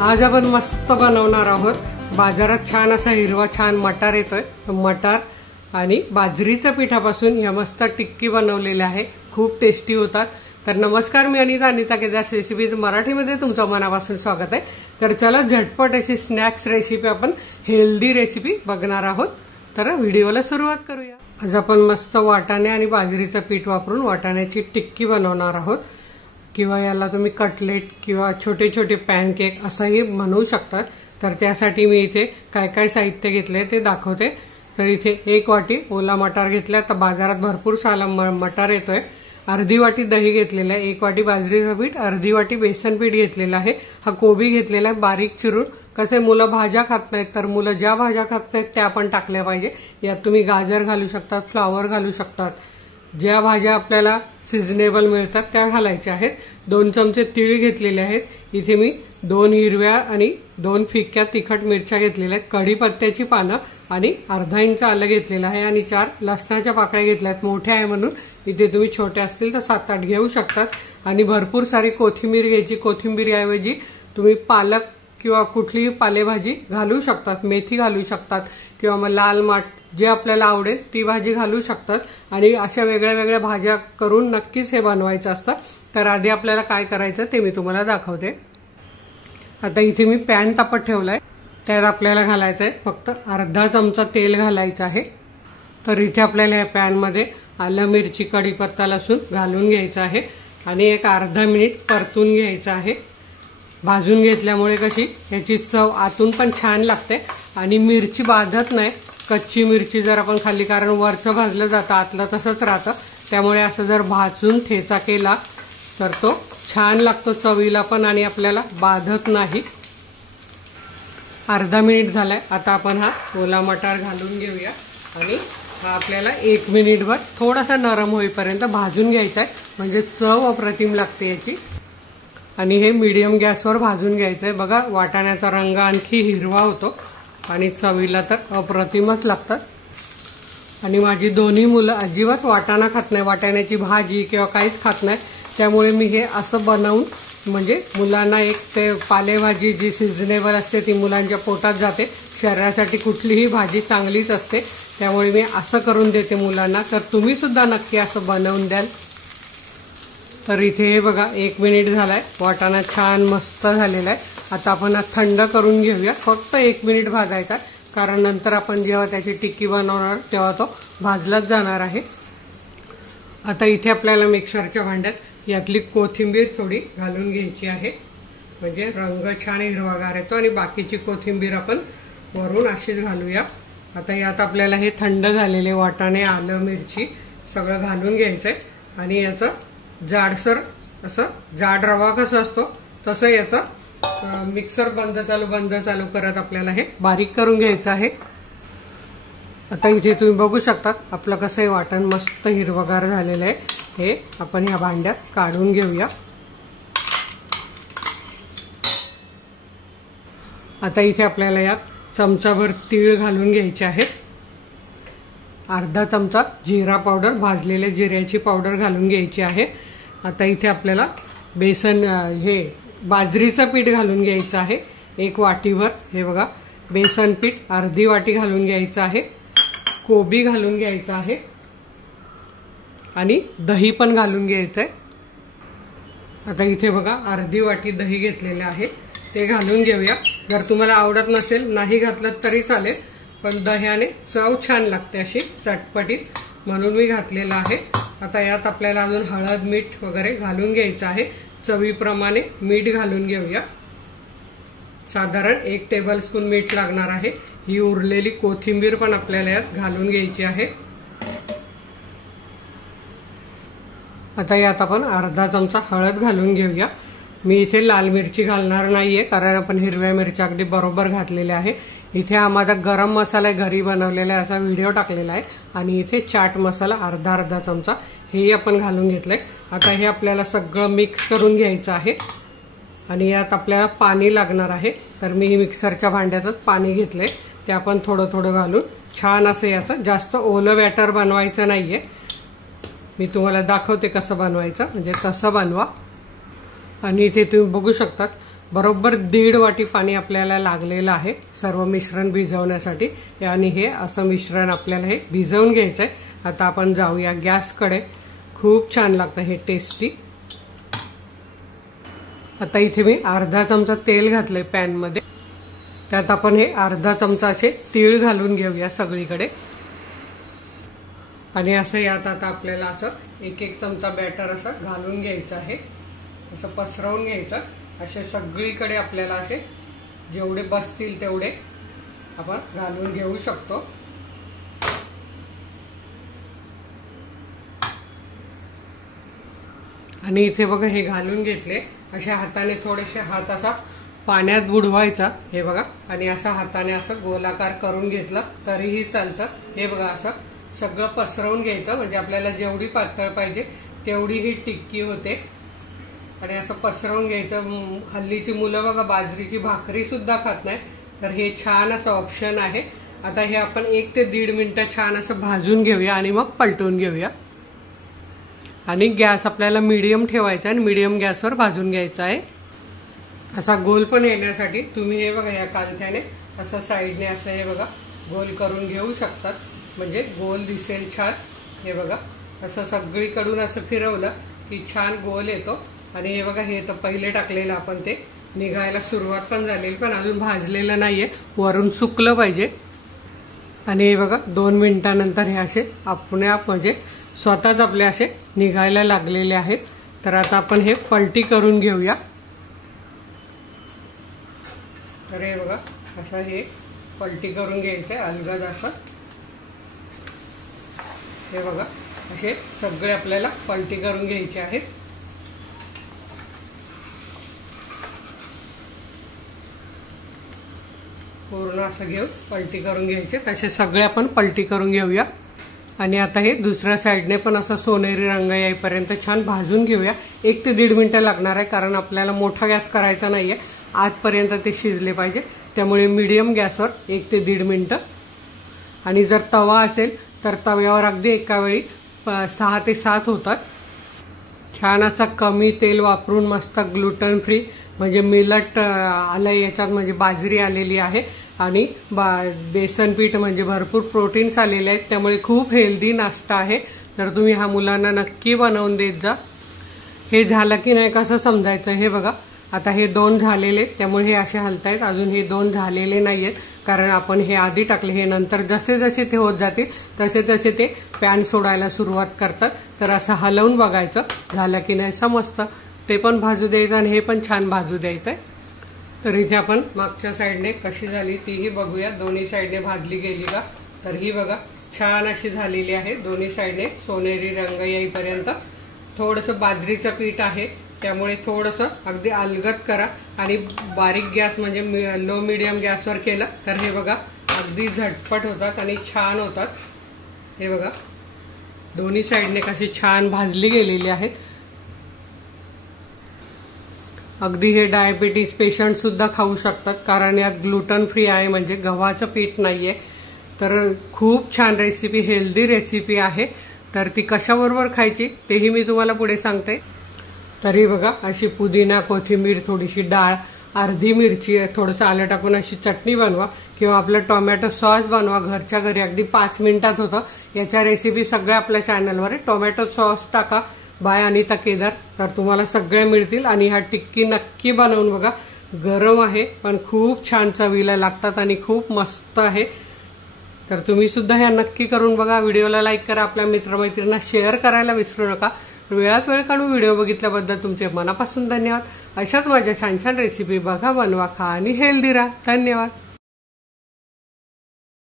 आज आपण मस्त बनवणार आहोत। बाजारात छान असा हिरवा छान मटार येतोय, मटार आणि बाजरीच्या पिठापासून या मस्त टिक्की बनवलेल्या आहे, खूप टेस्टी होतात। तर नमस्कार, मी अनिता केदार रेसिपीज मराठीमध्ये तुमचं मनापासून स्वागत आहे। तर चला झटपट अशी स्नॅक्स रेसिपी आपण हेल्दी रेसिपी बघणार आहोत। तर व्हिडिओला सुरुवात करूया। आज आपण मस्त वाटाणे आणि बाजरीचं पीठ वापरून वाटाण्याची टिक्की बनवणार आहोत, किंवा याला तुम्ही कटलेट किंवा छोटे छोटे पॅनकेक असंही बनवू शकतात। तर त्यासाठी मी इथे काय काय साहित्य घेतले ते दाखवते। तर इथे 1 वाटी ओला मटार घेतला, तर बाजारात भरपूर साला मटार येतोय। अर्धी वाटी दही घेतलेला आहे, 1 वाटी बाजरीचं पीठ, अर्धी वाटी बेसन पीठ घेतलेलं आहे। हा कोबी घेतलेला आहे बारीक चिरून। कसे मुलं भाज्या खात नाहीत, तर मुलं ज्या भाज्या खात नाहीत त्या आपण टाकल्या पाहिजे। यात तुम्ही गाजर घालू शकतात, फ्लावर घालू शकतात, ज्या भाज्या आपल्याला सीजनेबल मिळतात त्या घालायच्या आहेत। 2 चमचे तीळ घेतलेले आहेत। इथे मी 2 हिरव्या आणि 2 फिक्या तिखट मिरच्या घेतलेल्या आहेत, कढीपत्त्याची पानं आणि अर्धा इंच आलं घेतलेलं आहे आणि 4 लसणाच्या पाकळ्या घेतल्या आहेत। मोठ्या आहे म्हणून इथे तुम्ही छोट्या असतील तर 7-8 घेऊ शकतात। आणि भरपूर सारी कोथिंबीर घ्यायची। कोथिंबीरऐवजी तुम्ही पालक किंवा कुठलीही पालेभाजी घालू शकतात, मेथी घालू शकतात, किंवा मग लाल माठ जे आपल्याला आवडेल ती भाजी घालू शकतात। आणि अशा वेगळ्या वेगळ्या भाज्या करून नक्कीच हे बनवायचं असतं। तर आधी आपल्याला काय करायचं ते मी तुम्हाला दाखवते। आता इथे मी पॅन तापत ठेवलाय, त्यात आपल्याला घालायचं आहे फक्त अर्धा चमचा तेल घालायचं आहे। तर इथे आपल्याला या पॅनमध्ये आलं मिरची कढीपत्ता लसूण घालून घ्यायचं आहे आणि एक अर्धा मिनिट परतून घ्यायचं आहे। भाजून घेतल्यामुळे कशी याची चव आतून पण छान लागते आणि मिरची बाधत नाही। कच्ची मिरची जर आपण खाल्ली, कारण वरचं भाजलं जातं आतलं तसंच राहतं, त्यामुळे असं जर भाजून ठेचा केला तर तो छान लागतो चवीला पण आणि आपल्याला बाधत नाही। अर्धा मिनिट झालाय, आता आपण हा ओला मटार घालून घेऊया आणि हा आपल्याला 1 मिनिटभर थोडासा नरम होईपर्यंत भाजून घ्यायचा आहे, म्हणजे चव अप्रतिम लागते याची। आणि हे मीडियम गॅसवर भाजून घ्यायचं आहे। बघा वाटाण्याचा रंग आणखी हिरवा होतो आणि चवीला तर अप्रतिमच लागतात। आणि माझी दोन्ही मुलं अजिबात वाटाणा खात नाही, वाटाण्याची भाजी किंवा काहीच खात नाही, त्यामुळे मी हे असं बनवून म्हणजे मुलांना एक ते पालेभाजी जी सिजनेबल असते ती मुलांच्या पोटात जाते। शरीरासाठी कुठलीही भाजी चांगलीच असते, त्यामुळे मी असं करून देते मुलांना। तर तुम्ही सुद्धा नक्की असं बनवून द्याल। तर इथे हे बघा 1 मिनिट झालाय, वाटाणा छान मस्त झालेला आहे। आता आपण थंड करून घेऊया। फक्त 1 मिनिट भाजायचा, कारण नंतर आपण जेव्हा त्याची टिक्की बनवणार तेव्हा तो भाजलाच जाणार आहे। आता इथे आपल्याला मिक्सरच्या भांड्यात यातली कोथिंबीर थोडी घालून घ्यायची आहे, म्हणजे रंग छान हिरवागार येतो। आणि बाकीची कोथिंबीर आपण वरून अशीच घालूया। आता यात आपल्याला हे थंड झालेले वाटाणे, आलं मिरची सगळं घालून घ्यायचंय आणि याचं जाडसर असं जाड रवा कसा असतो तसं याचा मिक्सर बंद चालू करत आपल्याला हे बारीक करून घ्यायचं आहे। आता इथे तुम्ही बघू शकता आपलं कसं हे वाटण मस्त हिरवगार झालेलं आहे। हे आपण ह्या भांड्यात काढून घेऊया। आता इथे आपल्याला यात चमचाभर तीळ घालून घ्यायचे आहेत, अर्धा चमचा जिरा पावडर, भाजलेल्या जिऱ्याची पावडर घालून घ्यायची आहे। आता इथे आपल्याला बेसन हे बाजरीचं पीठ घालून घ्यायचं आहे 1 वाटीभर। हे बघा बेसन पीठ अर्धी वाटी घालून घ्यायचं आहे, कोबी घालून घ्यायचं आहे आणि दही पण घालून घ्यायचं आहे। आता इथे बघा अर्धी वाटी दही घेतलेले आहे, ते घालून घेऊया। जर तुम्हाला आवडत नसेल नाही घातलं तरी चालेल, पण दह्याने चव छान लागते अशी चटपटीत, म्हणून मी घातलेलं आहे। आता यात आपल्याला अजून हळद मीठ वगैरे घालून घ्यायचं आहे। चवीप्रमाणे मीठ घालून घेऊया, साधारण 1 टेबलस्पून मीठ लागणार आहे। ही उरलेली कोथिंबीर पण आपल्याला यात घालून घ्यायची आहे। आता यात आपण अर्धा चमचा हळद घालून घेऊया। मी इथे लाल मिरची घालणार नाहीये, कारण आपण हिरव्या मिरच्या अगदी बरोबर घातलेल्या आहे। इथे हा माझा गरम मसाला घरी बनवलेला आहे असा व्हिडिओ टाकलेला आहे। आणि इथे चाट मसाला अर्धा चमचा हेही आपण घालून घेतलंय। आता हे आपल्याला सगळं मिक्स करून घ्यायचं आहे आणि यात आपल्याला पाणी लागणार आहे। तर मी मिक्सरच्या भांड्यातच पाणी घेतलंय, ते आपण थोडं घालून छान असं याचं जास्त ओलं बॅटर बनवायचं नाहीये। मी तुम्हाला दाखवते कसं बनवायचं, म्हणजे तसं बनवा। आणि इथे तुम्ही बघू शकता बरोबर 1.5 वाटी पाणी आपल्याला लागलेलं आहे सर्व मिश्रण भिजवण्यासाठी। आणि हे असं मिश्रण आपल्याला हे भिजवून घ्यायचं आहे। आता आपण जाऊया गॅसकडे। खूप छान लागतं हे टेस्टी। आता इथे मी अर्धा चमचा तेल घातलंय पॅन मध्ये, त्यात आपण हे अर्धा चमचा असे तीळ घालून घेऊया सगळीकडे। आणि असं यात आता आपल्याला असं एक एक चमचा बॅटर असं घालून घ्यायचं आहे, असं पसरवून घ्यायचं। असे सगळीकडे आपल्याला असे जेवढे बसतील तेवढे आपण घालून घेऊ शकतो। आणि इथे बघा हे घालून घेतले, अशा हाताने थोडेसे हात असा पाण्यात बुडवायचा, हे बघा। आणि असा हाताने असं गोलाकार करून घेतलं तरीही चालतं। हे बघा असं सगळं पसरवून घ्यायचं, म्हणजे आपल्याला जेवढी पातळ पाहिजे तेवढी ही टिक्की होते। आणि असं पसरवून घ्यायचं। हल्लीची मुलं बघा बाजरीची भाकरी सुद्धा खात नाही, तर हे छान असं ऑप्शन आहे। आता हे आपण 1 ते 1.5 मिनिटं छान असं भाजून घेऊया आणि मग पलटून घेऊया। आणि गॅस आपल्याला मीडियम ठेवायचा आणि मीडियम गॅसवर भाजून घ्यायचा आहे। असा गोल पण येण्यासाठी तुम्ही हे बघा या कांथ्याने असं साईडने असं हे बघा गोल करून घेऊ शकतात, म्हणजे गोल दिसेल छान। हे बघा असं सगळीकडून असं फिरवलं की छान गोल येतो। आणि हे बघा हे तर पहिले टाकलेलं आपण ते निघायला सुरुवात पण झालेली, पण अजून भाजलेलं नाहीये, वरून सुकलं पाहिजे। आणि हे बघा 2 मिनिटांनंतर हे असे आपोआप म्हणजे स्वतःच आपले असे निघायला लागलेले आहेत। तर आता आपण हे पलटी करून घेऊया। तर हे बघा असं हे पलटी करून घ्यायचं आहे अलगद असं। हे बघा असे सगळे आपल्याला पलटी करून घ्यायचे आहेत। पूर्ण असं घेऊन पलटी करून घ्यायचे, असे सगळे आपण पलटी करून घेऊया। आणि आता हे दुसऱ्या साईडने पण असं सोनेरी रंग येईपर्यंत छान भाजून घेऊया। 1 ते 1.5 मिनिटं लागणार आहे, कारण आपल्याला मोठा गॅस करायचा नाहीये, आतपर्यंत ते शिजले पाहिजे। त्यामुळे मीडियम गॅसवर 1 ते 1.5 मिनिटं। आणि जर तवा असेल तर तव्यावर अगदी एका वेळी 6 ते 7 होतात। छान असा कमी तेल वापरून मस्त ग्लुटन फ्री म्हणजे मिलट आलं याच्यात, म्हणजे बाजरी आलेली आहे आणि बेसन पीठ म्हणजे भरपूर प्रोटीन्स आलेले आहेत, त्यामुळे खूप हेल्दी नाश्ता आहे। तर तुम्ही हा मुलांना नक्की बनवून देत जा। हे झालं की नाही कसं समजायचं, हे बघा आता हे 2 झालेले, त्यामुळे हे असे हलतायत। अजून हे 2 झालेले नाहीयेत, कारण आपण हे आधी टाकले, हे नंतर जसे जसे ते होत जातील तसे तसे ते पॅन सोडायला सुरुवात करतात। तर असं हलवून बघायचं झालं की नाही समजतं। ते पण भाजू द्यायचं आणि हे पण छान भाजू द्यायचंय। तर इथे आपण मागच्या साईडने कशी झाली तीही बघूया, दोन्ही साईडने भाजली गेली का। तर ही बघा छान अशी झालेली आहे, दोन्ही साईडने सोनेरी रंग येईपर्यंत। थोडंसं बाजरीचं पीठ आहे, त्यामुळे थोडंसं अगदी अलगद करा आणि बारीक गॅस म्हणजे लो मीडियम गॅसवर केलं तर हे बघा अगदी झटपट होतात आणि छान होतात। हे बघा दोन्ही साईडने कशी छान भाजली गेलेली आहेत। अगदी हे डायबिटीज पेशंट सुद्धा खाऊ शकतात, कारण यात ग्लुटन फ्री आहे, म्हणजे गव्हाचं पीठ नाहीये। तर खूप छान रेसिपी, हेल्दी रेसिपी आहे। तर ती कशाबरोबर खायची तेही मी तुम्हाला पुढे सांगते। तरी बघा अशी पुदिना, कोथिंबीर, थोडीशी डाळ, अर्धी मिरची, थोडंसं आलं टाकून अशी चटणी बनवा किंवा आपलं टोमॅटो सॉस बनवा घरच्या घरी, अगदी 5 मिनिटात होतं। याच्या रेसिपी सगळ्या आपल्या चॅनलवर आहे। टोमॅटो सॉस टाका बाय अनिता केदार, तर तुम्हाला सगळ्या मिळतील। आणि हा टिक्की नक्की बनवून बघा, गरम आहे पण खूप छान चवीला लागतात आणि खूप मस्त आहे। तर तुम्ही सुद्धा ह्या नक्की करून बघा। व्हिडिओला लाईक करा, आपल्या मित्रमैत्रिणींना शेअर करायला विसरू नका। वेळात वेळ काढून व्हिडिओ बघितल्याबद्दल तुमचे मनापासून धन्यवाद। अशाच माझ्या छान छान रेसिपी बघा, बनवा, खा आणि हेल्दी राहा। धन्यवाद।